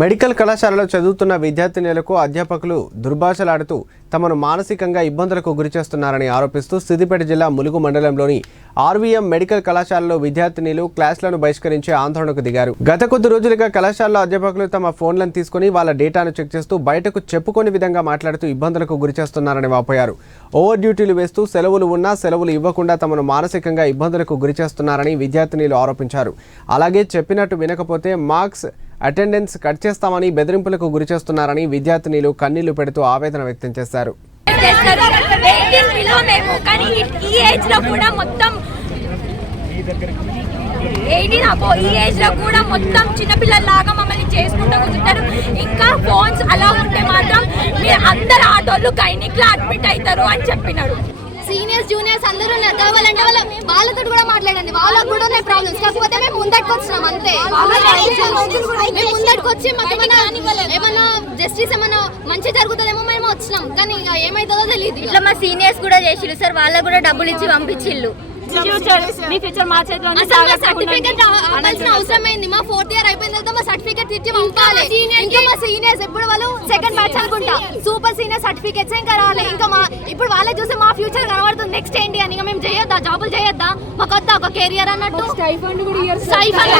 Medical కళాశాలలో చదువుతున్న విద్యార్థినులకు అధ్యాపకులు దుర్భాషలాడుతూ తమను మానసికంగా ఇబ్బందులకు గురిచేస్తున్నారని ఆరోపిస్తూ సిద్దిపేట జిల్లా ములుగు మండలంలోని ఆర్వీఎం మెడికల్ కళాశాలలో విద్యార్థినిలు క్లాసులను బహిష్కరించి ఆందోళనకు దిగారు. గత కొద్ది రోజులుగా కళాశాలలో అధ్యాపకులు తమ ఫోన్లను తీసుకుని వాళ్ళ డేటాను చెక్ చేస్తూ బయటకు చెప్పుకోని విధంగా మాట్లాడుతూ ఇబ్బందులకు గురిచేస్తున్నారని వాపోయారు. ఓవర్ డ్యూటీలు వేస్తూ సెలవులు ఉన్నా సెలవులు ఇవ్వకుండా తమను మానసికంగా ఇబ్బందులకు గురిచేస్తున్నారని విద్యార్థినిలు ఆరోపించారు. అలాగే చెప్పినట్టు వినకపోతే మార్క్స్ అటెండెన్స్ కట్ చేస్తామని బెదిరింపులకు గురి చేస్తున్నారని విద్యార్థినిలు కన్నీళ్ళు పెడుతూ ఆవేదన వ్యక్తం చేశారు. చేస్తారు ఎయిటీన్ కానీ ఈ- ఏజ్లో కూడా మొత్తం అబో ఈ ఏజ్లో కూడా మొత్తం చిన్నపిల్లల్లాగా మమ్మల్ని చేసుకుంటూ కూర్చుంటారు. ఇంకా ఫోన్స్ అలా ఉంటే మాత్రం మీరు అందరు ఆటోళ్ళు గైనిక్ అడ్మిట్ అవుతారు అని చెప్పినాడు జూనియర్స్ అందరూ ఉన్నారు కావాలంటే వాళ్ళ వాళ్ళతో కూడా మాట్లాడండి వాళ్ళకు కూడా ఉన్నాయి ప్రాబ్లమ్స్ కాకపోతే మేము ముందటికి వచ్చినాం అంతే మేము ముందటికి వచ్చి ఏమన్నా జస్టిస్ ఏమన్నా మంచి జరుగుతుందేమో మేము వచ్చినాం కానీ ఇక ఏమైతుందో తెలియదు ఇట్లా మా సీనియర్స్ కూడా చేసిల్లు సార్ వాళ్ళకు కూడా డబ్బులు ఇచ్చి పంపించిల్లు ఫ్యూచర్ మీ ఫ్యూచర్ మా చేతిలో అసలు మా సర్టిఫికెట్ రావాల్సిన అవసరం అయింది మా ఫోర్త్ ఇయర్ అయిపోయిన తర్వాత మా సర్టిఫికెట్ ఇచ్చి పంపాలి ఇంకా మా సీనియర్స్ ఇప్పుడు వాళ్ళు సెకండ్ బ్యాచ్ అనుకుంటా సూపర్ సీనియర్ సర్టిఫికెట్స్ ఇంకా రాలే ఇంకా మా ఇప్పుడు వాళ్ళే చూసి మా ఫ్యూచర్ కనబడుతుంది నెక్స్ట్ ఏంటి అని మేము చేయొద్దా? జాబులు చేయొద్దా? మాకు వద్దా ఒక కెరియర్ అన్నట్టు? స్టైఫండ్ కూడా స్టైఫండ్